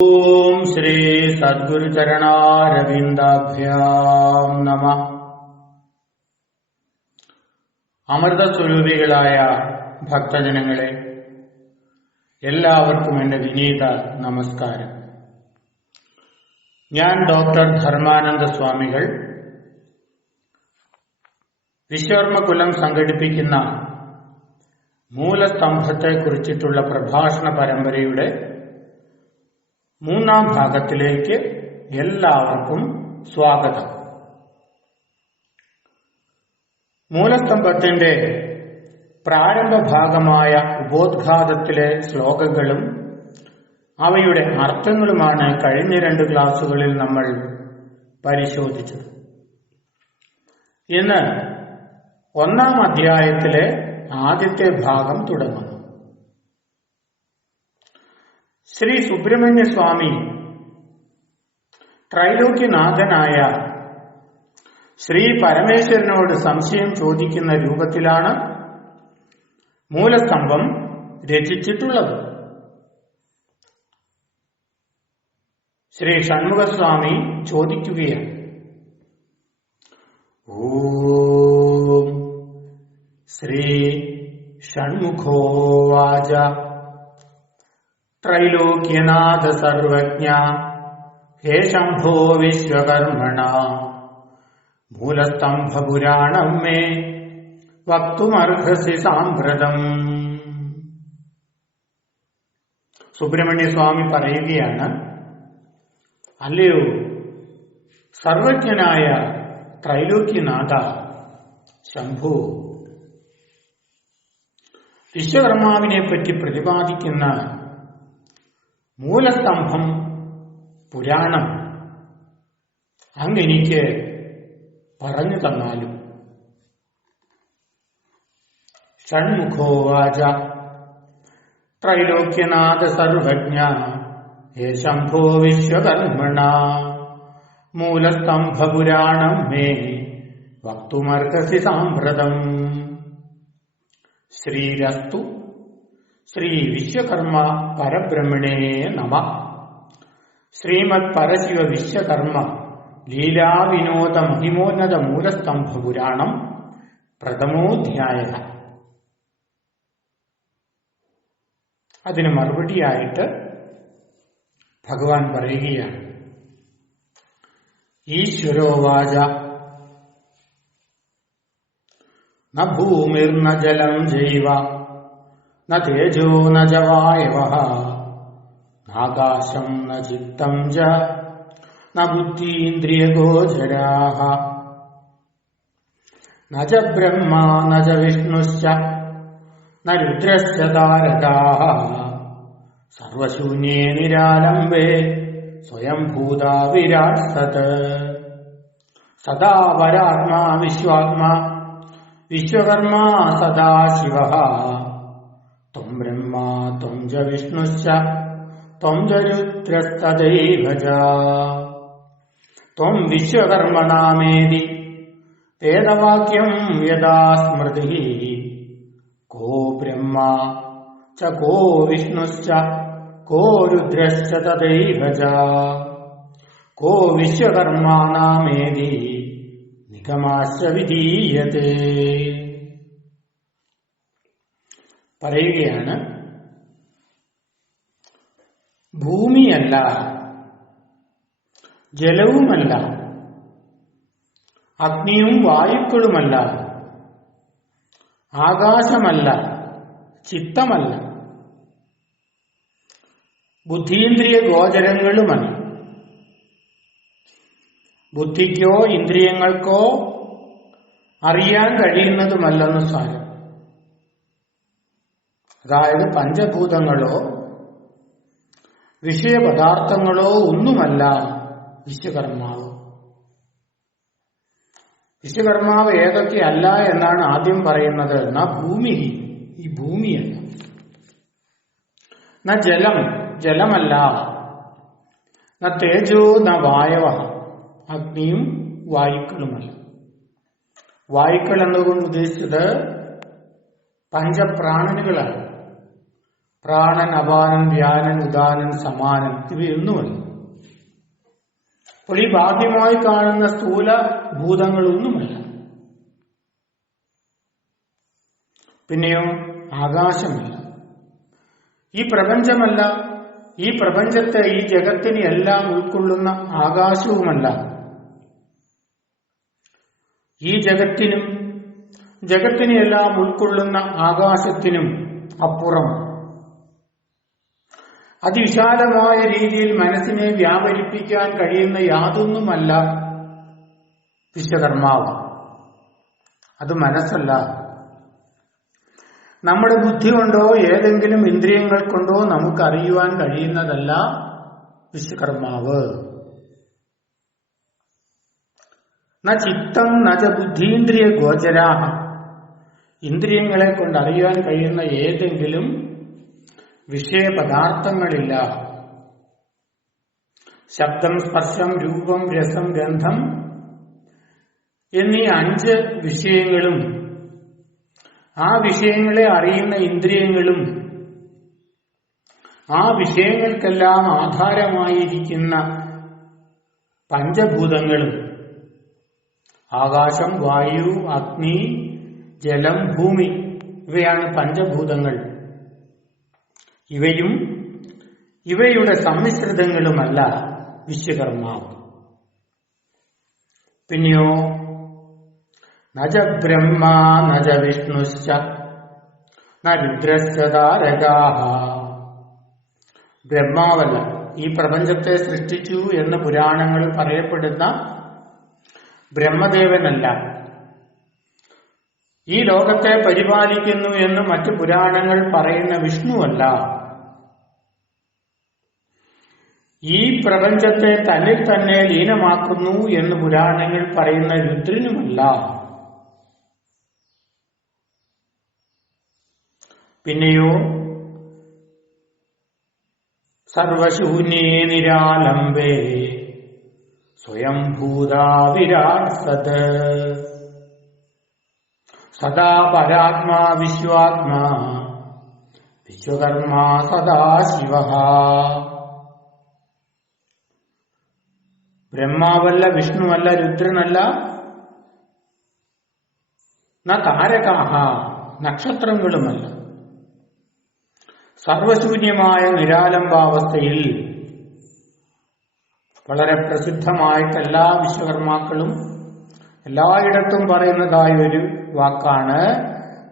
ഓം ശ്രീ സദ്ഗുരുചരണാരവിന്ദാഭ്യാം നമഃ. അമൃതസ്വരൂപികളായ ഭക്തജനങ്ങളെ, എല്ലാവർക്കും എന്റെ വിനീത നമസ്കാരം. ഞാൻ ഡോക്ടർ ധർമാനന്ദ സ്വാമികൾ, വിശ്വകർമ്മകുലം സംഘടിപ്പിക്കുന്ന മൂലസ്തംഭത്തെക്കുറിച്ചിട്ടുള്ള പ്രഭാഷണ പരമ്പരയുടെ മൂന്നാം ഭാഗത്തിലേക്ക് എല്ലാവർക്കും സ്വാഗതം. മൂലസ്തംഭത്തിന്റെ പ്രാരംഭ ഭാഗമായ ഉപോദ്ഘാതത്തിലെ ശ്ലോകങ്ങളും അവയുടെ അർത്ഥങ്ങളുമാണ് കഴിഞ്ഞ 2 ക്ലാസുകളിൽ നമ്മൾ പരിശോധിച്ചത്. ഇന്ന് 1-ാം അധ്യായത്തിലെ ആദ്യത്തെ ഭാഗം തുടങ്ങുന്നു. ശ്രീ സുബ്രഹ്മണ്യ സ്വാമി ത്രൈലോക്യനാഥനായ ശ്രീ പരമേശ്വരനോട് സംശയം ചോദിക്കുന്ന രൂപത്തിലാണ് മൂലസ്തംഭം രചിച്ചിട്ടുള്ളത്. ശ്രീ ഷൺമുഖസ്വാമി ചോദിക്കുകയാണ്: ഓം ശ്രീ ഷൺമുഖോവാച ത്രൈലോക്യനാഥ സർവജ്ഞ ഹേ ശംഭോ വിശ്വകർമ്മണ മൂലസ്തംഭപുരാണം മേ വക്തുമർഹസി സാമ്പ്രതം. സുബ്രഹ്മണ്യ സ്വാമി പറയുകയാണ്: അല്ലയോ സർവജ്ഞനായ ത്രൈലോക്യനാഥ ശംഭു, വിശ്വകർമാവിനെ പറ്റി പ്രതിപാദിക്കുന്ന മൂലസ്തംഭം പുരാണം അങ്ങെനിക്ക് പറഞ്ഞു തന്നാലും. ഷൺമുഖോവാച ത്രൈലോക്യനാഥ സർവജ്ഞ ഹേ ശംഭോ വിശ്വകർമ്മണ മൂലസ്തംഭപുരാണം മേ വക്തുമർഹസി സാമ്പ്രതം. ശ്രീരസ്തു ശ്രീ വിശ്വകർമ്മ പരബ്രഹ്മണേ നമഃ. ശ്രീമദ് പരശിവ വിശ്വകർമ്മ ലീലാവിനോദ മഹിമോന്നത മൂലസ്തംഭ പുരാണം പ്രഥമോധ്യായ. അതിന് മറുപടിയായിട്ട് ഭഗവാൻ പറയുകയാണ്: ഈശ്വരോവാച ന ഭൂമിർന ജലം ജൈവ ന തേജോ ന ച വായവഃ നാകാശം ന ചിത്തം ച ന ബുദ്ധീന്ദ്രിയഗോചരാഃ ന ച ബ്രഹ്മാ ന ച വിഷ്ണുശ്ച ന രുദ്രശ്ച താരകാഃ സർവശൂന്യേ നിരാലംബേ സ്വയംഭൂതാ വിരാട് സത്. സദാ പരാത്മാ വിശ്വാത്മാ വിശ്വകർമാ സദാശിവഃ ത്വം ബ്രഹ്മാ ത്വം ച വിഷ്ണുശ്ച ത്വം ച രുദ്രസ്തദൈവ ച. ത്വം വിശ്വകർമ്മണാമേതി വേദവാക്യം യഥാ സ്മൃതിഃ കോ ബ്രഹ്മാ ച കോ വിഷ്ണുശ്ച കോ രുദ്രശ്ച തദൈവ ച. കോ വിശ്വകർമ്മണാമേതി നിഗമാശ്ച വിധീയതേ. പറയുകയാണ്: ഭൂമിയല്ല, ജലവുമല്ല, അഗ്നിയും വായുക്കളുമല്ല, ആകാശമല്ല, ചിത്തമല്ല, ബുദ്ധീന്ദ്രിയ ഗോചരങ്ങളുമല്ല. ബുദ്ധിക്കോ ഇന്ദ്രിയങ്ങൾക്കോ അറിയാൻ കഴിയുന്നതുമല്ലെന്ന് സാരം. അതായത് പഞ്ചഭൂതങ്ങളോ വിഷയപദാർത്ഥങ്ങളോ ഒന്നുമല്ല വിശ്വകർമാവ്. വിശ്വകർമാവ് ഏതൊക്കെയല്ല എന്നാണ് ആദ്യം പറയുന്നത്. ന ഭൂമി, ഈ ഭൂമിയല്ല. ന ജലം, ജലമല്ല. ന തേജോ ന വായവ, അഗ്നിയും വായുക്കളുമല്ല. വായുക്കൾ എന്നതുകൊണ്ട് ഉദ്ദേശിച്ചത് പഞ്ചപ്രാണനുകളാണ്. പ്രാണൻ, അപാനൻ, വ്യാനൻ, ഉദാനൻ, സമാനൻ ഇവയൊന്നുമല്ല. അപ്പോൾ ഈ ബാഹ്യമായി കാണുന്ന സ്ഥൂല ഭൂതങ്ങളൊന്നുമല്ല. പിന്നെയോ ആകാശമല്ല, ഈ പ്രപഞ്ചമല്ല, ഈ പ്രപഞ്ചത്തെ, ഈ ജഗത്തിനെ എല്ലാം ഉൾക്കൊള്ളുന്ന ആകാശവുമല്ല. ഈ ജഗത്തിനെയെല്ലാം ഉൾക്കൊള്ളുന്ന ആകാശത്തിനും അപ്പുറം അതിവിശാലമായ രീതിയിൽ മനസ്സിനെ വ്യാപരിപ്പിക്കാൻ കഴിയുന്ന യാതൊന്നുമല്ല വിശ്വകർമാവ്. അത് മനസ്സല്ല. നമ്മുടെ ബുദ്ധി കൊണ്ടോ ഏതെങ്കിലും ഇന്ദ്രിയങ്ങൾ കൊണ്ടോ നമുക്ക് അറിയുവാൻ കഴിയുന്നതല്ല വിശ്വകർമാവ്. ന ചിത്തം നച ബുദ്ധീന്ദ്രിയ ഗോചരാഹ. ഇന്ദ്രിയങ്ങളെ കൊണ്ട് അറിയാൻ കഴിയുന്ന ഏതെങ്കിലും വിഷയപദാർത്ഥങ്ങളില്ല. ശബ്ദം, സ്പർശം, രൂപം, രസം, ഗന്ധം എന്നീ 5 വിഷയങ്ങളും ആ വിഷയങ്ങളെ അറിയുന്ന ഇന്ദ്രിയങ്ങളും ആ വിഷയങ്ങൾക്കെല്ലാം ആധാരമായിരിക്കുന്ന പഞ്ചഭൂതങ്ങളും ആകാശം, വായു, അഗ്നി, ജലം, ഭൂമി ഇവയാണ് പഞ്ചഭൂതങ്ങൾ. ഇവയുടെ സമ്മിശ്രിതങ്ങളുമല്ല വിശ്വകർമാവ്. പിന്നെയോ നജ ബ്രഹ്മ നജ വിഷ്ണുശ്ച ന രുദ്രശ്ച താരകാഃ. ബ്രഹ്മാവല്ല, ഈ പ്രപഞ്ചത്തെ സൃഷ്ടിച്ചു എന്ന് പുരാണങ്ങളിൽ പറയപ്പെടുന്ന ബ്രഹ്മദേവനല്ല, ഈ ലോകത്തെ പരിപാലിക്കുന്നു എന്ന് മറ്റു പുരാണങ്ങൾ പറയുന്ന വിഷ്ണുവല്ല, ഈ പ്രപഞ്ചത്തെ തന്നിൽ തന്നെ ലീനമാക്കുന്നു എന്ന് പുരാണങ്ങൾ പറയുന്ന രുദ്രനുമല്ല. പിന്നെയോ സർവശൂന്യേ നിരാലംബേ സ്വയംഭൂതാ വിരാട് സത് സദാ പരാത്മാ വിശ്വാത്മാ വിശ്വകർമാ സദാശിവഃ. ബ്രഹ്മാവല്ല, വിഷ്ണുവല്ല, രുദ്രനല്ല, ന താരകാഃ നക്ഷത്രങ്ങളുമല്ല. സർവശൂന്യമായ നിരാലംബാവസ്ഥയിൽ വളരെ പ്രസിദ്ധമായിട്ട് എല്ലാ വിശ്വകർമാക്കളും എല്ലായിടത്തും പറയുന്നതായ ഒരു വാക്കാണ്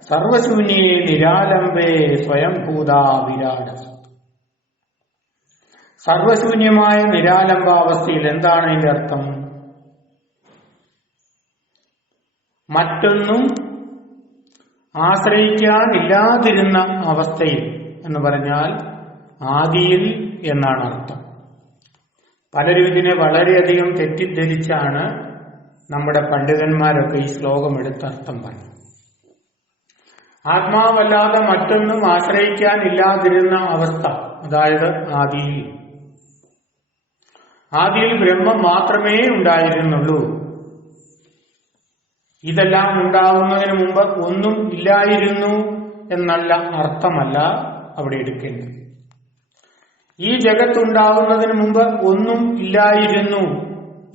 സർവശൂന്യേ നിരാലംബേ സ്വയംഭൂതാ വിരാട്. സർവശൂന്യമായ നിരാലംബാവസ്ഥയിൽ എന്താണ് അതിന്റെ അർത്ഥം? മറ്റൊന്നും ആശ്രയിക്കാനില്ലാതിരുന്ന അവസ്ഥയിൽ എന്ന് പറഞ്ഞാൽ ആദിയിൽ എന്നാണ് അർത്ഥം. പലരും ഇതിനെ വളരെയധികം തെറ്റിദ്ധരിച്ചാണ് നമ്മുടെ പണ്ഡിതന്മാരൊക്കെ ഈ ശ്ലോകം എടുത്തർത്ഥം പറഞ്ഞു. ആത്മാവല്ലാതെ മറ്റൊന്നും ആശ്രയിക്കാനില്ലാതിരുന്ന അവസ്ഥ, അതായത് ആദിയിൽ ബ്രഹ്മം മാത്രമേ ഉണ്ടായിരുന്നുള്ളൂ. ഇതെല്ലാം ഉണ്ടാകുന്നതിന് മുമ്പ് ഒന്നും ഇല്ലായിരുന്നു എന്നല്ല അർത്ഥമല്ല അവിടെ എടുക്കേണ്ടത്. ഈ ജഗത്തുണ്ടാകുന്നതിന് മുമ്പ് ഒന്നും ഇല്ലായിരുന്നു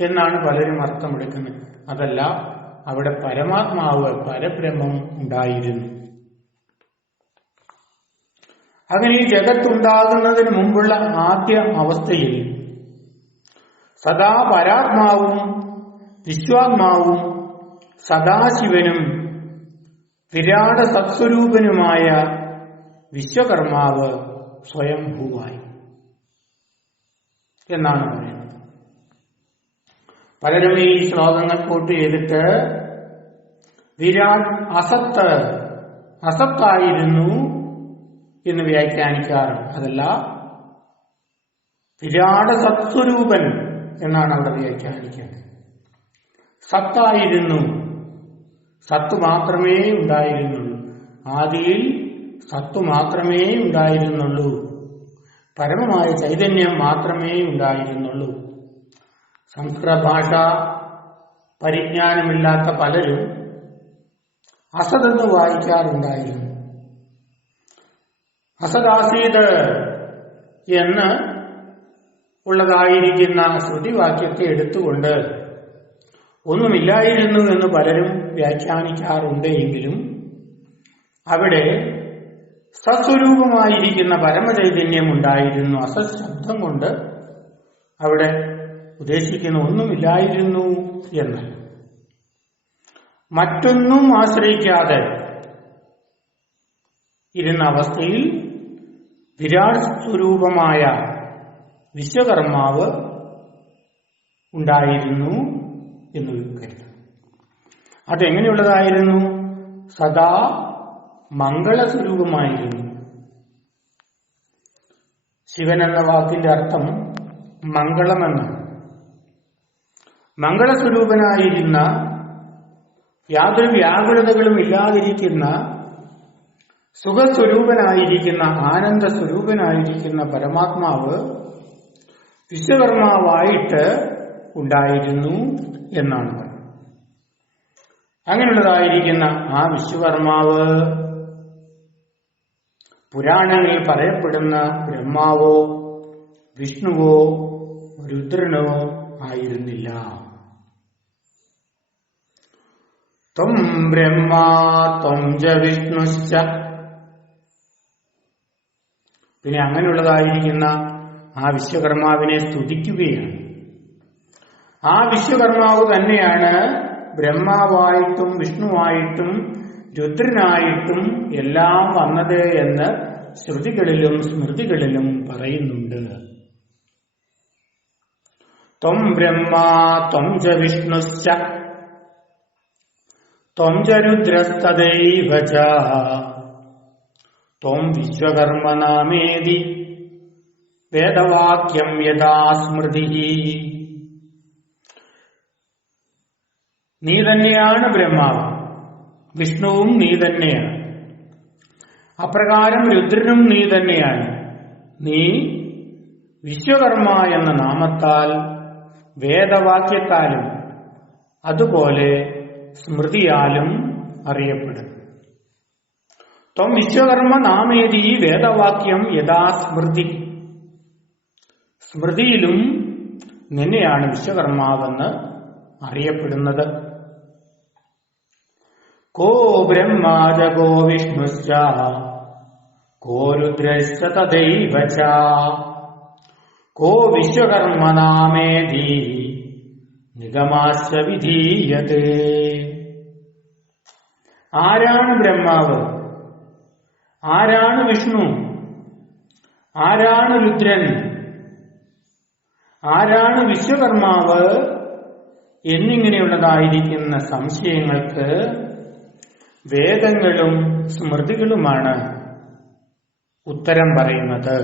എന്നാണ് പലരും അർത്ഥമെടുക്കുന്നത്. അതല്ല, അവിടെ പരമാത്മാവ്, പരബ്രഹ്മം ഉണ്ടായിരുന്നു. അങ്ങനെ ഈ ജഗത്തുണ്ടാകുന്നതിന് മുമ്പുള്ള ആദ്യ അവസ്ഥയിൽ സദാ പരാത്മാവും വിശ്വാത്മാവും സദാശിവനും വിരാട് സത്സ്വരൂപനുമായ വിശ്വകർമാവ് സ്വയംഭൂവായി എന്നാണ് പറയുന്നത്. പലരും ഈ ശ്ലോകങ്ങൾ കോട്ട് ചെയ്തിട്ട് വിരാട് അസത്തായിരുന്നു എന്ന് വ്യാഖ്യാനിക്കാറുണ്ട്. അതല്ല, വിരാട് സത്സ്വരൂപൻ എന്നാണ് അവിടെ വ്യാഖ്യാനിക്കുന്നത്. സത്തായിരുന്നു, സത്ത് മാത്രമേ ഉണ്ടായിരുന്നുള്ളൂ. ആദിയിൽ സത്ത് മാത്രമേ ഉണ്ടായിരുന്നുള്ളൂ. പരമമായ ചൈതന്യം മാത്രമേ ഉണ്ടായിരുന്നുള്ളൂ. സംസ്കൃത ഭാഷ പരിജ്ഞാനമില്ലാത്ത പലരും അസതെന്ന് വായിക്കാറുണ്ടായിരുന്നു. അസദാസീത് എന്ന് ഉള്ളതായിരിക്കുന്ന ശ്രുതിവാക്യത്തെ എടുത്തുകൊണ്ട് ഒന്നുമില്ലായിരുന്നു എന്ന് പലരും വ്യാഖ്യാനിക്കാറുണ്ട് എങ്കിലും അവിടെ സസ്വരൂപമായിരിക്കുന്ന പരമചൈതന്യം ഉണ്ടായിരുന്നു. അസത് ശബ്ദം കൊണ്ട് അവിടെ ഉദ്ദേശിക്കുന്ന ഒന്നുമില്ലായിരുന്നു എന്ന്. മറ്റൊന്നും ആശ്രയിക്കാതെ ഇരുന്ന അവസ്ഥയിൽ വിരാട് സ്വരൂപമായ വിശ്വകർമാവ് ഉണ്ടായിരുന്നു എന്ന് കരുതുന്നു. അതെങ്ങനെയുള്ളതായിരുന്നു? സദാ മംഗളസ്വരൂപമായിരുന്നു. ശിവൻ എന്ന വാക്കിന്റെ അർത്ഥം മംഗളമെന്നാണ്. മംഗളസ്വരൂപനായിരുന്ന, യാതൊരു വ്യാകുലതകളും ഇല്ലാതിരിക്കുന്ന, സുഖസ്വരൂപനായിരിക്കുന്ന, ആനന്ദ സ്വരൂപനായിരിക്കുന്ന പരമാത്മാവ് വിശ്വകർമാവായിട്ട് ഉണ്ടായിരുന്നു എന്നാണ് പറയുന്നത്. അങ്ങനെയുള്ളതായിരിക്കുന്ന ആ വിശ്വകർമാവ് പുരാണങ്ങളിൽ പറയപ്പെടുന്ന ബ്രഹ്മാവോ വിഷ്ണുവോ രുദ്രനോ ആയിരുന്നില്ല. ത്വം ബ്രഹ്മാ ത്വം ച വിഷ്ണുശ്ച. പിന്നെ അങ്ങനെയുള്ളതായിരിക്കുന്ന ആ വിശ്വകർമാവിനെ സ്തുതിക്കുകയാണ്. ആ വിശ്വകർമാവ് തന്നെയാണ് ബ്രഹ്മാവായിട്ടും വിഷ്ണുവായിട്ടും രുദ്രനായിട്ടും എല്ലാം വന്നത് എന്ന് ശ്രുതികളിലും സ്മൃതികളിലും പറയുന്നുണ്ട്. ത്വം ബ്രഹ്മാ ത്വം ച വിഷ്ണുശ്ച ത്വം ച രുദ്രസ്തദൈവ ച ത്വം വിശ്വകർമ്മനാമേതി വേദവാക്യം യഥാ സ്മൃതി. നീ തന്നെയാണ് ബ്രഹ്മാവ്, വിഷ്ണുവും നീ തന്നെയാണ്, അപ്രകാരം രുദ്രനും നീ തന്നെയാണ്. നീ വിശ്വകർമ്മ എന്ന നാമത്താൽ വേദവാക്യത്താലും അതുപോലെ സ്മൃതിയാലും അറിയപ്പെടുന്നു. ത്വം വിശ്വകർമ്മ നാമേതി വേദവാക്യം യഥാ സ്മൃതി. സ്മൃതിയിലും നിന്നെയാണ് വിശ്വകർമാവെന്ന് അറിയപ്പെടുന്നത്. കോ ബ്രഹ്മാ ച കോ വിഷ്ണുശ്ച കോ രുദ്രശ്ച തദൈവ ച കോ വിശ്വകർമ്മ നാമേതി നിഗമാശ്ച വിധീയതേ. ആരാണ് ബ്രഹ്മാവ്? ആരാണ് വിഷ്ണു? ആരാണ് രുദ്രൻ? ആരാണ് വിശ്വകർമാവ് എന്നിങ്ങനെയുള്ളതായിരിക്കുന്ന സംശയങ്ങൾക്ക് വേദങ്ങളും സ്മൃതികളുമാണ് ഉത്തരം പറയുന്നത്,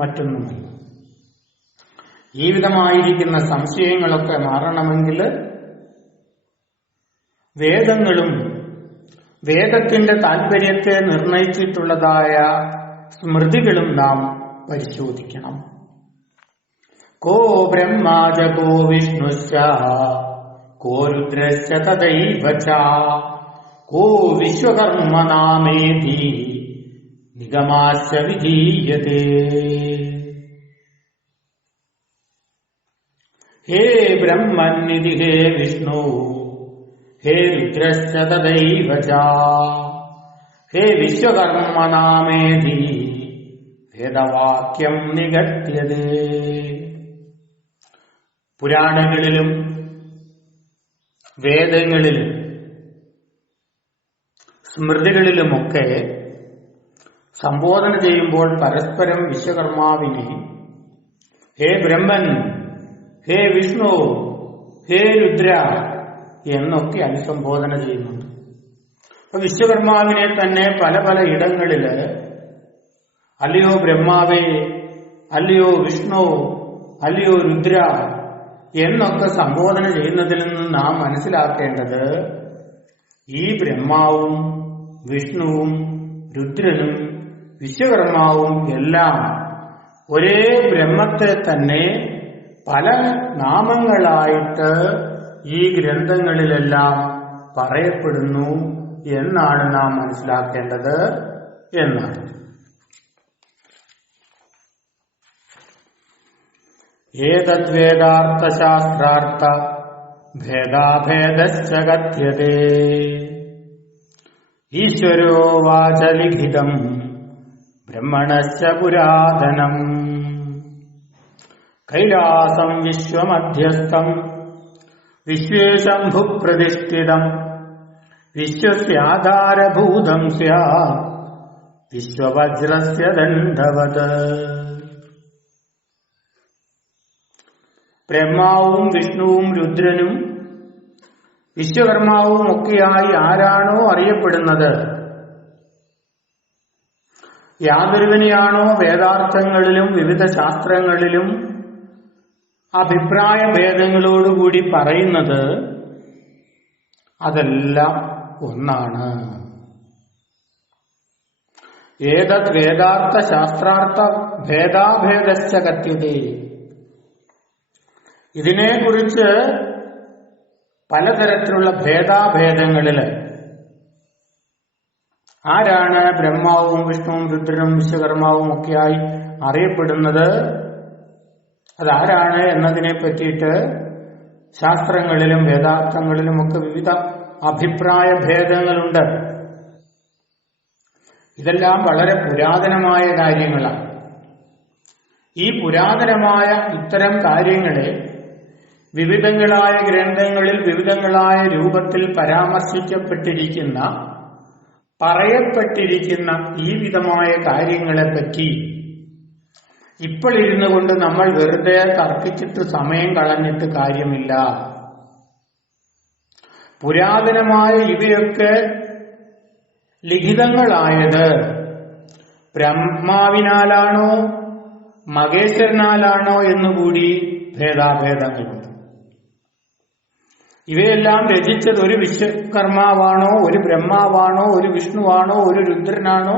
മറ്റൊന്നുമല്ല. ഈ വിധമായിരിക്കുന്ന സംശയങ്ങളൊക്കെ മാറണമെങ്കിൽ വേദങ്ങളും വേദത്തിന്റെ താല്പര്യത്തെ നിർണയിച്ചിട്ടുള്ളതായ സ്മൃതികളും നാം പരിശോധിക്കണം. കോ ബ്രഹ്മാ ച കോ വിഷ്ണുശ്ച കോ രുദ്രശ്ച തദൈവ ച കോ വിശ്വകർമ്മ നാമേതി നിഗമാശ്ച വിധീയതേ. ഹേ ബ്രഹ്മന്നിധി ഹേ വിഷ്ണു ഹേ രുദ്രശ്ച തദൈവ ച ഹേ വിശ്വകർമ്മ നാമേതി വേദവാക്യം നിഗദ്യതേ. പുരാണങ്ങളിലും വേദങ്ങളിലും സ്മൃതികളിലുമൊക്കെ സംബോധന ചെയ്യുമ്പോൾ പരസ്പരം വിശ്വകർമാവിനെ ഹേ ബ്രഹ്മൻ, ഹേ വിഷ്ണു, ഹേ രുദ്ര എന്നൊക്കെ അനുസംബോധന ചെയ്യുന്നുണ്ട്. അപ്പൊ വിശ്വകർമാവിനെ തന്നെ പല പല ഇടങ്ങളില് അല്ലയോ ബ്രഹ്മാവേ, അല്ലയോ വിഷ്ണു, അല്ലയോ രുദ്ര എന്നൊക്കെ സംബോധന ചെയ്യുന്നതിൽ നിന്ന് നാം മനസ്സിലാക്കേണ്ടത് ഈ ബ്രഹ്മാവും വിഷ്ണുവും രുദ്രനും വിശ്വകർമാവും എല്ലാം ഒരേ ബ്രഹ്മത്തെ തന്നെ പല നാമങ്ങളായിട്ട് ഈ ഗ്രന്ഥങ്ങളിലെല്ലാം പറയപ്പെടുന്നു എന്നാണ് നാം മനസ്സിലാക്കേണ്ടത് എന്നാണ്. ഏതദ്വേദാർത്ഥശാസ്ത്രാർത്ഥ ഭേദാഭേദശ്ച കഥ്യതേ. ഈശ്വരോ വാച ലിഖിതം ബ്രഹ്മണശ്ച പുരാതനം. കൈലാസം വിശ്വമധ്യസ്ഥം വിശ്വേശംഭു പ്രതിഷ്ഠിതം. വിശ്വസ്യാധാരഭൂതം സ്യാത് വിശ്വവജ്രസ്യ ദണ്ഡവത്. ബ്രഹ്മാവും വിഷ്ണുവും രുദ്രനും വിശ്വകർമാവും ഒക്കെയായി ആരാണോ അറിയപ്പെടുന്നത്, യാതൊരുവനെയാണോ വേദാർത്ഥങ്ങളിലും വിവിധ ശാസ്ത്രങ്ങളിലും അഭിപ്രായ ഭേദങ്ങളോടുകൂടി പറയുന്നത്, അതെല്ലാം ഒന്നാണ്. ഏതത് വേദാർത്ഥ ശാസ്ത്രാർത്ഥ ഭേദാഭേദശ്ച കഥ്യതേ. ഇതിനെക്കുറിച്ച് പലതരത്തിലുള്ള ഭേദാഭേദങ്ങളില് ആരാണ് ബ്രഹ്മാവും വിഷ്ണുവും രുദ്രനും വിശ്വകർമാവും ഒക്കെയായി അറിയപ്പെടുന്നത്, അതാരാണ് എന്നതിനെ പറ്റിയിട്ട് ശാസ്ത്രങ്ങളിലും വേദാർത്ഥങ്ങളിലും ഒക്കെ വിവിധ അഭിപ്രായ ഭേദങ്ങളുണ്ട്. ഇതെല്ലാം വളരെ പുരാതനമായ കാര്യങ്ങളാണ്. ഈ പുരാതനമായ ഇത്തരം കാര്യങ്ങളെ വിവിധങ്ങളായ ഗ്രന്ഥങ്ങളിൽ വിവിധങ്ങളായ രൂപത്തിൽ പരാമർശിക്കപ്പെട്ടിരിക്കുന്ന, പറയപ്പെട്ടിരിക്കുന്ന ഈ വിധമായ കാര്യങ്ങളെപ്പറ്റി ഇപ്പോൾ ഇരുന്നു കൊണ്ട് നമ്മൾ വെറുതെ തർക്കിച്ചിട്ട് സമയം കളഞ്ഞിട്ട് കാര്യമില്ല. പുരാതനമായ ഇവയൊക്കെ ലിഖിതങ്ങളായത് ബ്രഹ്മാവിനാലാണോ മഹേശ്വരനാലാണോ എന്നുകൂടി ഭേദാഭേദങ്ങളുണ്ട്. ഇവയെല്ലാം രചിച്ചത് ഒരു വിശ്വകർമാവാണോ, ഒരു ബ്രഹ്മാവാണോ, ഒരു വിഷ്ണുവാണോ, ഒരു രുദ്രനാണോ,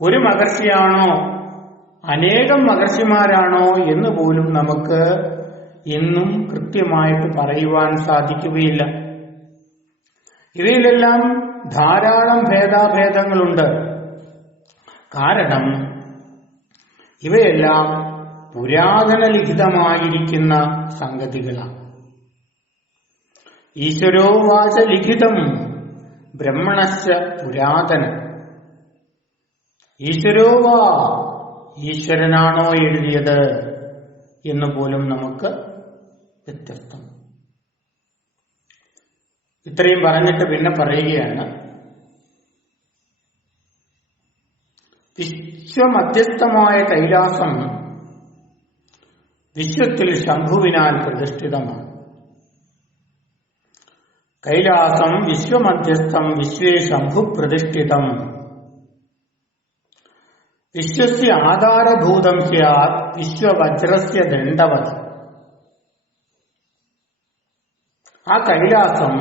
ഒരു മഹർഷിയാണോ, അനേകം മഹർഷിമാരാണോ എന്ന് പോലും നമുക്ക് ഇന്നും കൃത്യമായിട്ട് പറയുവാൻ സാധിക്കുകയില്ല. ഇവയിലെല്ലാം ധാരാളം ഭേദാഭേദങ്ങളുണ്ട്. കാരണം ഇവയെല്ലാം പുരാതന ലിഖിതമായിരിക്കുന്ന സംഗതികളാണ്. ഈശ്വരോ വാച ലിഖിതം ബ്രഹ്മണശ്ച പുരാതനം. ഈശ്വരോ വാ, ഈശ്വരനാണോ എഴുതിയത് എന്ന് പോലും നമുക്ക് വ്യത്യസ്തം. ഇത്രയും പറഞ്ഞിട്ട് പിന്നെ പറയുകയാണ്, വിശ്വമധ്യസ്ഥമായ കൈലാസം വിശ്വത്തിൽ ശംഭുവിനാൽ പ്രതിഷ്ഠിതമാണ്. കൈലാസം വിശ്വമധ്യസ്ഥം വിശ്വേ ശംഭു പ്രതിഷ്ഠിതം. വിശ്വസ്യ ആധാരഭൂതം സ്യാത് വിശ്വവജ്രസ്യ ദണ്ഡവത്. ആ കൈലാസം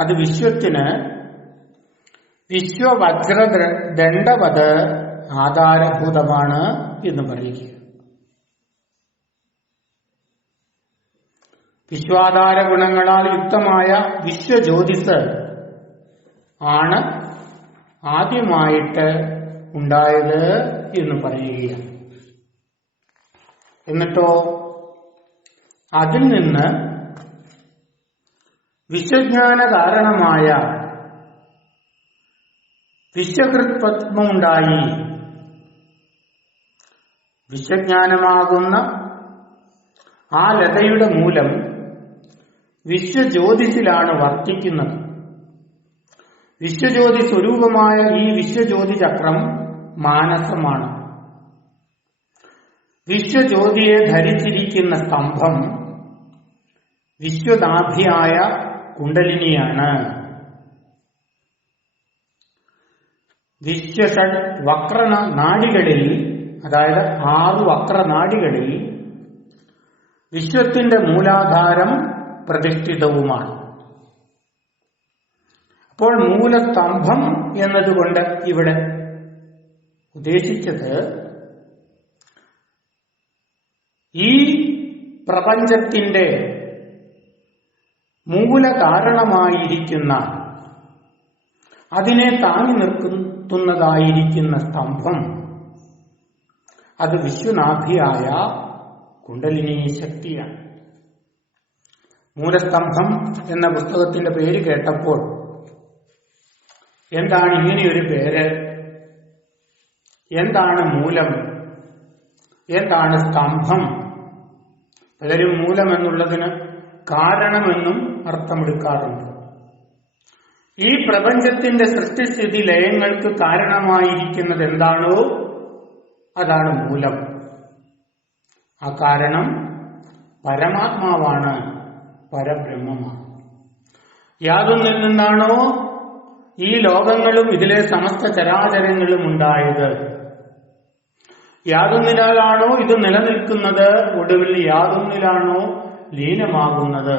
അത് വിശ്വത്തിന് വിശ്വവജ്ര ദണ്ഡവത് ആധാരഭൂതമാണ് എന്ന് പറയുക. വിശ്വാധാര ഗുണങ്ങളാൽ യുക്തമായ വിശ്വജ്യോതിസ് ആണ് ആദ്യമായിട്ട് ഉണ്ടായത് എന്ന് പറയുകയാണ്. എന്നിട്ടോ അതിൽ നിന്ന് വിശ്വജ്ഞാന കാരണമായ വിശ്വകൃത്പത്മമുണ്ടായി. വിശ്വജ്ഞാനമാകുന്ന ആ ലതയുടെ മൂലം വിശ്വജ്യോതിസിലാണ് വർത്തിക്കുന്നത്. വിശ്വജ്യോതി സ്വരൂപമായ ഈ വിശ്വജ്യോതി ചക്രം മാനസമാണ്. വിശ്വജ്യോതിയെ ധരിച്ചിരിക്കുന്ന സ്തംഭം വിശ്വനാഭിയായ കുണ്ടലിനിയാണ്. വിശ്വഷഡ് വക്ര നാഡികളിൽ, അതായത് 6 വക്രനാഡികളിൽ വിശ്വത്തിന്റെ മൂലാധാരം പ്രതിഷ്ഠിതവുമാണ്. അപ്പോൾ മൂലസ്തംഭം എന്നതുകൊണ്ട് ഇവിടെ ഉദ്ദേശിച്ചത് ഈ പ്രപഞ്ചത്തിന്റെ മൂലകാരണമായിരിക്കുന്ന, അതിനെ താങ്ങി നിർത്തുന്നതായിരിക്കുന്ന സ്തംഭം, അത് വിശ്വനാഭിയായ കുണ്ടലിനി ശക്തിയാണ്. മൂലസ്തംഭം എന്ന പുസ്തകത്തിന്റെ പേര് കേട്ടപ്പോൾ എന്താണ് ഇങ്ങനെയൊരു പേര്, എന്താണ് മൂലം, എന്താണ് സ്തംഭം? പലരും മൂലം എന്നുള്ളതിന് കാരണമെന്നും അർത്ഥമെടുക്കാറുണ്ട്. ഈ പ്രപഞ്ചത്തിന്റെ സൃഷ്ടിസ്ഥിതി ലയങ്ങൾക്ക് കാരണമായിരിക്കുന്നത് എന്താണോ അതാണ് മൂലം. ആ കാരണം പരമാത്മാവാണ്, പരബ്രഹ്മമാണ്. യാതൊന്നിൽ നിന്നാണോ ഈ ലോകങ്ങളും ഇതിലെ സമസ്ത ചരാചരങ്ങളും ഉണ്ടായത്, യാതൊന്നിലാണോ ഇത് നിലനിൽക്കുന്നത്, ഒടുവിൽ യാതൊന്നിലാണോ ലീനമാകുന്നത്,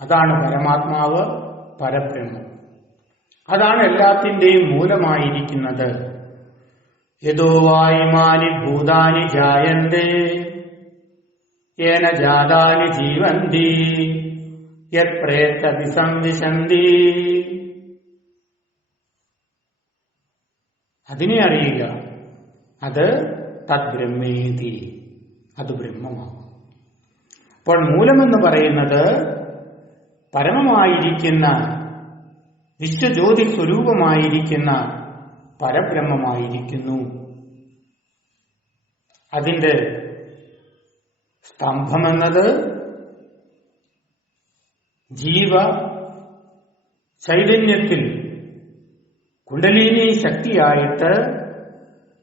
അതാണ് പരമാത്മാവ്, പരബ്രഹ്മം. അതാണ് എല്ലാത്തിന്റെയും മൂലമായിരിക്കുന്നത്. യതോ വായുമാനി ഭൂതാനി ജായന്തേ യേന ജാതാനി ജീവന്തി യത് പ്രേതവിസംവിശന്തി. അതിനെ അറിയുക, അത് തദ്ബ്രഹ്മേതി, അത് ബ്രഹ്മമാണ്. അപ്പോൾ മൂലമെന്ന് പറയുന്നത് പരമമായിരിക്കുന്ന വിശ്വജ്യോതി സ്വരൂപമായിരിക്കുന്ന പരബ്രഹ്മമായിരിക്കുന്നു. അതിന്റെ സ്തംഭമെന്നത് ജീവ ചൈതന്യത്തിൽ കുണ്ടലിനി ശക്തിയായിട്ട്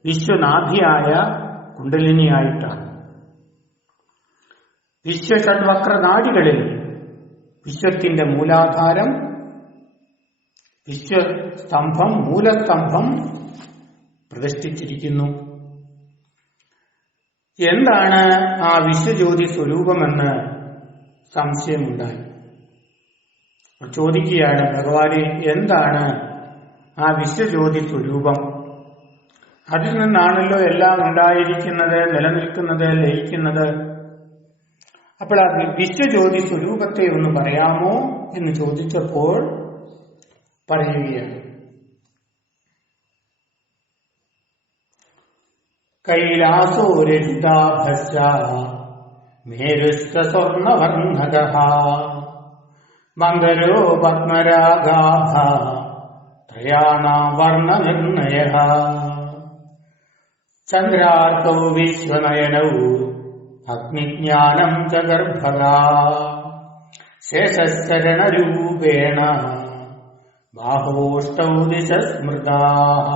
വിശ്വനാഭിയായ കുണ്ടലിനിയായിട്ടാണ്. വിശ്വഷഡ്വക്രനാഡികളിൽ വിശ്വത്തിന്റെ മൂലാധാരം, വിശ്വസ്തംഭം, മൂലസ്തംഭം പ്രതിഷ്ഠിച്ചിരിക്കുന്നു. എന്താണ് ആ വിശ്വജ്യോതി സ്വരൂപമെന്ന് സംശയമുണ്ടായി. ചോദിക്കുകയാണ്, ഭഗവാനെ, എന്താണ് ആ വിശ്വജ്യോതി സ്വരൂപം? അതിൽ നിന്നാണല്ലോ എല്ലാം ഉണ്ടായിരിക്കുന്നത്, നിലനിൽക്കുന്നത്, ലയിക്കുന്നത്. അപ്പോൾ ആ വിശ്വജ്യോതി സ്വരൂപത്തെ ഒന്ന് പറയാമോ എന്ന് ചോദിച്ചപ്പോൾ പറയുകയാണ്. കൈലാസോ രജിതാഭശ്ച മേരുശ്ച സ്വർണവർണ്ണകഃ മംഗലോ പത്മരാഗാഭ ത്രയാണാം വർണ്ണനിർണയഃ ചന്ദ്രാർക്കൗ വിശ്വനയനൗ അഗ്നിജ്ഞാനം ച ഗർഭഗാ ശേഷശ്ചരണരൂപേണ ബാഹോഷ്ടൗ ദിശ സ്മൃതാഃ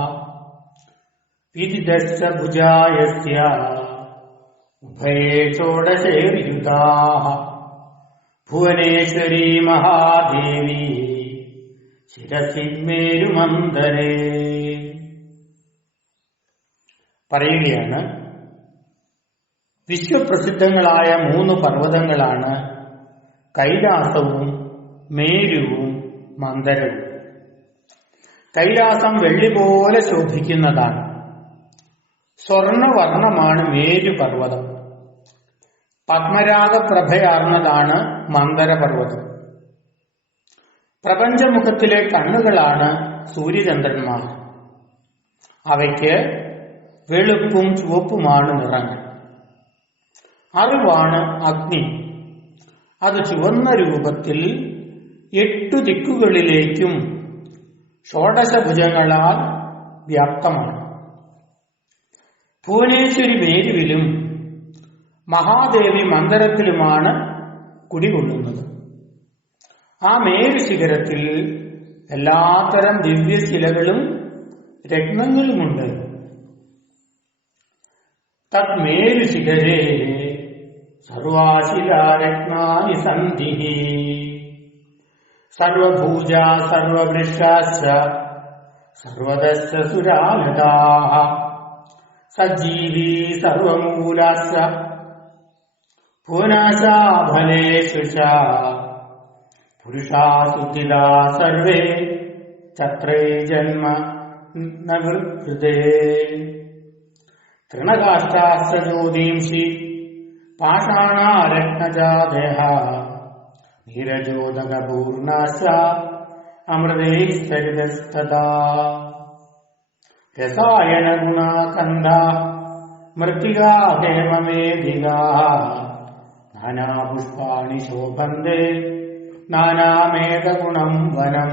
വിദിതശ്ച ഭുജായസ്യ ഉഭയേ ഷോഡശൈർയുതാഃ ഭുവനേശ്വരീ മഹാദേവി ശിരസി മേരുമന്ദരേ. പറയുകയാണ്, വിശ്വപ്രസിദ്ധങ്ങളായ 3 പർവ്വതങ്ങളാണ് കൈലാസവും മേരുവും മന്ദരവും. കൈലാസം വെള്ളി പോലെ ശോഭിക്കുന്നതാണ്. സ്വർണവർണ്ണമാണ് മേരു പർവ്വതം. പത്മരാഗപ്രഭയാർന്നതാണ് മന്ദരപർവ്വതം. പ്രപഞ്ചമുഖത്തിലെ കണ്ണുകളാണ് സൂര്യചന്ദ്രന്മാർ. അവയ്ക്ക് വെളുപ്പും ചുവപ്പുമാണ് നിറങ്ങൾ. അറിവാണ് അഗ്നി. അത് ചുവന്ന രൂപത്തിൽ 8 ദിക്കുകളിലേക്കും ഷോഡശഭുജങ്ങളാൽ വ്യാപ്തമാണ്. ഭുവനേശ്വരി മേരുവിലും മഹാദേവി മന്ദരത്തിലുമാണ് കുടികൊള്ളുന്നത്. ആ മേരു ശിഖരത്തിൽ എല്ലാത്തരം ദിവ്യശിലകളും രത്നങ്ങളുമുണ്ട്. തത് മേരു ശിഖരേ സർവാശിലാരത്നാനി സന്ധിഃ സർവഭൂജാ സർവവൃക്ഷാശ്ച സർവദശ്ച സുരാലതാഃ സജ്ജീവീ സർവമൂലാശ്ച ഭുവനാശാ ഫലേഷു ച പുരുഷാ സുഖിതാ സർവേ ചത്രേ ജന്മ ന വിവൃതേ തൃണകാഷ്ഠാശ്ച ജ്യോതിംഷി പാഷാണാരത്നജാതയഃ നീരജോദകപൂർണാശ്ച അമൃതൈശ്ചരിതസ്തഥാ രസായനഗുണാകന്ധാ മൃത്തികാ ഹേമമേധികാ നാനാപുഷ്പാണി ശോഭന്തേ നാനാമേഘഗുണം വനം.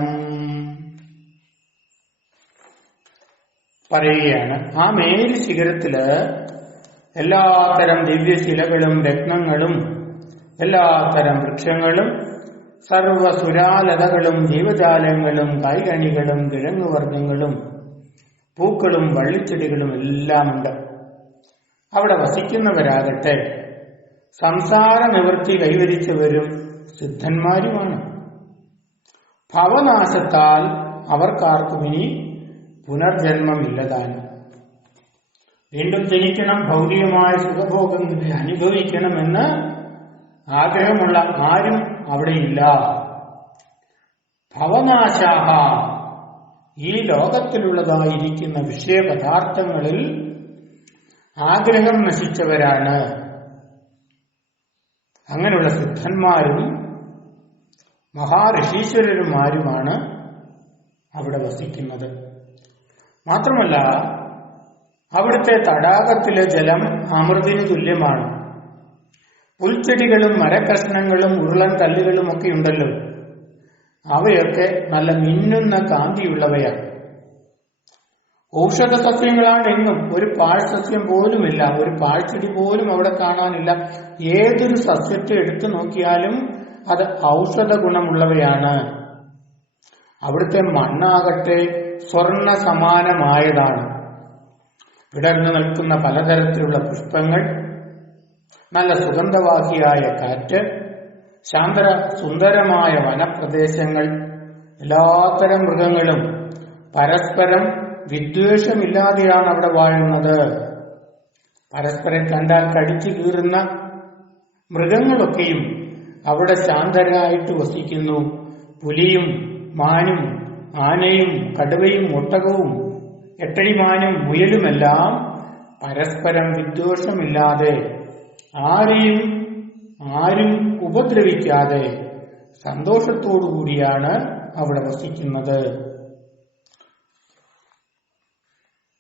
പറയുകയാണ്, ആ മേരു ശിഖരത്തില് എല്ലാത്തരം ദിവ്യശിലകളും രത്നങ്ങളും എല്ലാത്തരം വൃക്ഷങ്ങളും സർവസുരാലതകളും ജീവജാലങ്ങളും കായ്കനികളും കിഴങ്ങുവർഗ്ഗങ്ങളും പൂക്കളും വള്ളിച്ചെടികളും എല്ലാമുണ്ട്. അവിടെ വസിക്കുന്നവരാകട്ടെ സംസാര നിവൃത്തി കൈവരിച്ചവരും സിദ്ധന്മാരുമാണ്. ഭവനാശത്താൽ അവർക്കാർക്കും ഇനി പുനർജന്മമില്ലതാനും. വീണ്ടും ജനിക്കണം, ഭൗതികമായ സുഖഭോഗങ്ങളെ അനുഭവിക്കണമെന്ന് ആഗ്രഹമുള്ള ആരും അവിടെയില്ല. ഭവനാശാഹ, ഈ ലോകത്തിലുള്ളതായിരിക്കുന്ന വിഷയപദാർത്ഥങ്ങളിൽ ആഗ്രഹം നശിച്ചവരാണ്. അങ്ങനെയുള്ള സിദ്ധന്മാരും മഹാഋഷീശ്വരന്മാരുമാണ് അവിടെ വസിക്കുന്നത്. മാത്രമല്ല, അവിടുത്തെ തടാകത്തിലെ ജലം അമൃതിന് തുല്യമാണ്. പുൽച്ചെടികളും മരക്കഷ്ണങ്ങളും ഉരുളൻ കല്ലുകളും ഒക്കെ ഉണ്ടല്ലോ, അവയൊക്കെ നല്ല മിന്നുന്ന കാന്തിയുള്ളവയാണ്. ഔഷധ സസ്യങ്ങളാണ് എങ്ങും. ഒരു പാഴ്സസ്യം പോലുമില്ല, ഒരു പാഴ്ചെടി പോലും അവിടെ കാണാനില്ല. ഏതൊരു സസ്യത്തെ എടുത്തു നോക്കിയാലും അത് ഔഷധ ഗുണമുള്ളവയാണ്. അവിടുത്തെ മണ്ണാകട്ടെ സ്വർണ്ണ സമാനമായതാണ്. വിടർന്നു നിൽക്കുന്ന പലതരത്തിലുള്ള പുഷ്പങ്ങൾ, നല്ല സുഗന്ധവാഹിയായ കാറ്റ്, ശാന്തര സുന്ദരമായ വനപ്രദേശങ്ങൾ, എല്ലാത്തരം മൃഗങ്ങളും പരസ്പരം വിദ്വേഷമില്ലാതെയാണ് അവിടെ വാഴുന്നത്. പരസ്പരം കണ്ടാൽ കടിച്ചു കീറുന്ന മൃഗങ്ങളൊക്കെയും അവിടെ ശാന്തരായിട്ട് വസിക്കുന്നു. പുലിയും മാനും ആനയും കടുവയും ഒട്ടകവും എട്ടടിമാനും മുയലുമെല്ലാം പരസ്പരം വിദ്വേഷമില്ലാതെ ആരും ഉപദ്രവിക്കാതെ സന്തോഷത്തോടുകൂടിയാണ് അവിടെ വസിക്കുന്നത്.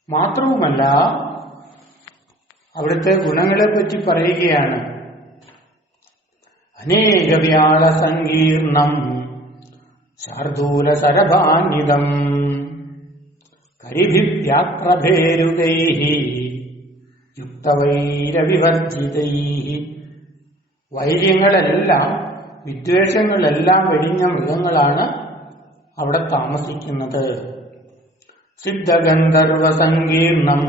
മാത്രവുമല്ല, അവിടുത്തെ ഗുണങ്ങളെപ്പറ്റി പറയുകയാണ്. അനേകവ്യാള സങ്കീർണം ശാർദൂല സരഭാന്വിതം കരിഭിവ്യാക്രഭേരുതൈഃ യുക്തവൈരവിവർജിതൈഃ. വൈര്യങ്ങളെല്ലാം വിദ്വേഷങ്ങളെല്ലാം വെടിഞ്ഞ മൃഗങ്ങളാണ് അവിടെ താമസിക്കുന്നത്. സിദ്ധഗന്ധർവ സങ്കീർണം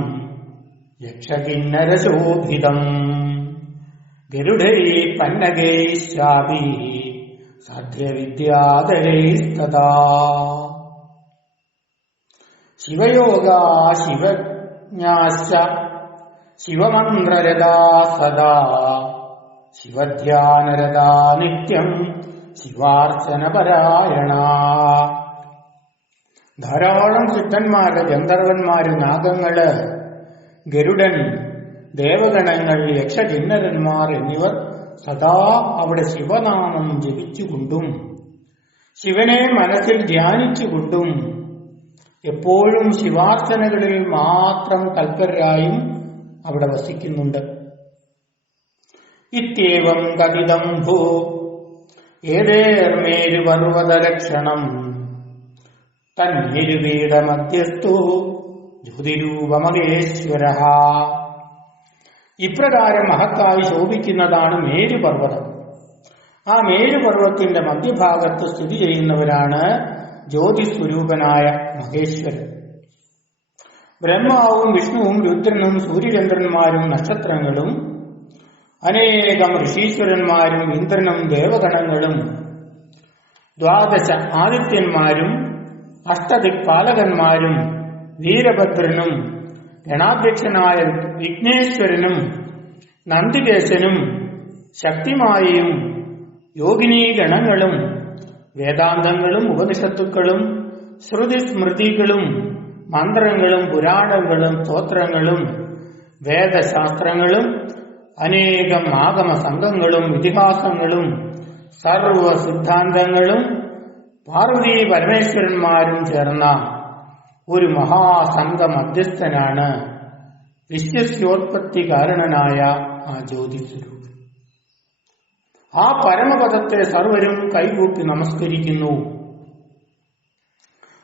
യക്ഷകിന്നരശോഭിതം ഗരുഡൈ പന്നഗൈശ്ചാപി സാധ്യവിദ്യാധരൈസ്തഥാ. ശിവയോഗാ ശിവജ്ഞാശ്ച ശിവമന്ത്രരതാ സദാ ശിവധ്യാനരതാ നിത്യം ശിവാർച്ചനപരായണ. ധാരാളം സിദ്ധന്മാര്, ഗന്ധർവന്മാര്, നാഗങ്ങള്, ഗരുഡൻ, ദേവഗണങ്ങൾ, യക്ഷകിന്നരന്മാർ എന്നിവർ സദാ അവിടെ ശിവനാമം ജപിച്ചുകൊണ്ടും ശിവനെ മനസ്സിൽ ധ്യാനിച്ചുകൊണ്ടും എപ്പോഴും ശിവാർച്ചനകളിൽ മാത്രം തൽപരരായും അവിടെ വസിക്കുന്നുണ്ട്. ഇത്യേവം കഥിതം ഭൂ ഏതേർമേരുപർവതലക്ഷണം തന്നിരുവേദമധ്യസ്ഥോ ജ്യോതിരൂപമഹേശ്വര. ഇപ്രകാരം മഹത്തായി ശോഭിക്കുന്നതാണ് മേരുപർവ്വതം. ആ മേരുപർവ്വതത്തിന്റെ മധ്യഭാഗത്ത് സ്ഥിതി ചെയ്യുന്നവരാണ് ജ്യോതിസ്വരൂപനായ മഹേശ്വരൻ. ബ്രഹ്മാവും വിഷ്ണുവും രുദ്രനും സൂര്യചന്ദ്രന്മാരും നക്ഷത്രങ്ങളും അനേകം ഋഷീശ്വരന്മാരും ഇന്ദ്രനും ദേവഗണങ്ങളും 12 ആദിത്യന്മാരും അഷ്ടദിക്പാലകന്മാരും വീരഭദ്രനും ഗണാധ്യക്ഷനായ വിഘ്നേശ്വരനും നന്ദികേശനും ശക്തിമായയും യോഗിനീ ഗണങ്ങളും വേദാന്തങ്ങളും ഉപനിഷത്തുക്കളും ശ്രുതിസ്മൃതികളും മന്ത്രങ്ങളും പുരാണങ്ങളും സ്തോത്രങ്ങളും വേദശാസ്ത്രങ്ങളും അനേകം ആഗമ സംഘങ്ങളും ഇതിഹാസങ്ങളും സർവസിദ്ധാന്തങ്ങളും പാർവതി പരമേശ്വരന്മാരും ചേർന്ന ഒരു മഹാസംഘ മധ്യസ്ഥനാണ് വിശ്വസ്യോത്പത്തി കാരണനായ ആ ജ്യോതിസ്വരൂപം. ആ പരമപദത്തെ സർവരും കൈകൂപ്പി നമസ്കരിക്കുന്നു.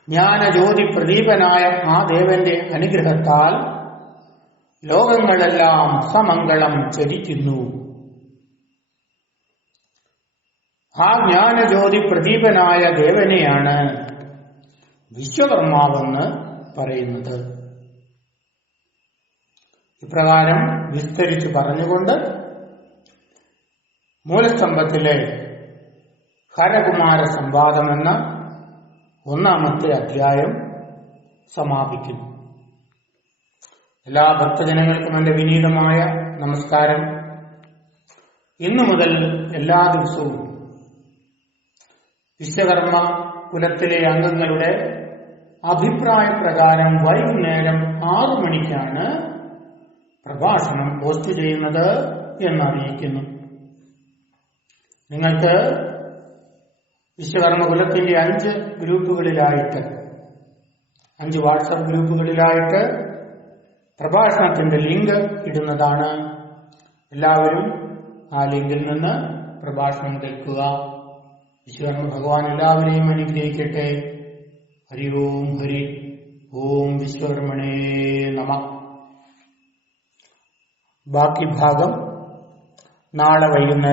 ജ്ഞാനജ്യോതി പ്രദീപനായ ആ ദേവന്റെ അനുഗ്രഹത്താൽ ലോകങ്ങളെല്ലാം സമംഗളം ചരിക്കുന്നു. ആ ജ്ഞാനജ്യോതി പ്രദീപനായ ദേവനെയാണ് വിശ്വകർമാവെന്ന് പറയുന്നത്. ഇപ്രകാരം വിസ്തരിച്ചു പറഞ്ഞുകൊണ്ട് മൂലസ്തംഭത്തിലെ ഹരകുമാര സംവാദമെന്ന 1-ാമത്തെ അധ്യായം സമാപിക്കുന്നു. എല്ലാ ഭക്തജനങ്ങൾക്കും എന്റെ വിനീതമായ നമസ്കാരം. ഇന്നു മുതൽ എല്ലാ ദിവസവും വിശ്വകർമ്മ കുലത്തിലെ അംഗങ്ങളുടെ അഭിപ്രായ പ്രകാരം വൈകുന്നേരം 6 മണിക്കാണ് പ്രഭാഷണം പോസ്റ്റ് ചെയ്യുന്നത് എന്നറിയിക്കുന്നു. നിങ്ങൾക്ക് വിശ്വകർമ്മ കുലത്തിന്റെ 5 ഗ്രൂപ്പുകളിലായിട്ട് 5 വാട്സപ്പ് ഗ്രൂപ്പുകളിലായിട്ട് പ്രഭാഷണത്തിന്റെ ലിങ്ക് ഇടുന്നതാണ്. എല്ലാവരും ആ ലിങ്കിൽ നിന്ന് പ്രഭാഷണം കേൾക്കുക. വിശ്വകർമ്മ ഭഗവാൻ എല്ലാവരെയും അനുഗ്രഹിക്കട്ടെ. ഹരി ഓം ഹരി ഓം വിശ്വകർമ്മണേ നമഃ. ബാക്കി ഭാഗം നാളെ വൈകുന്നേരം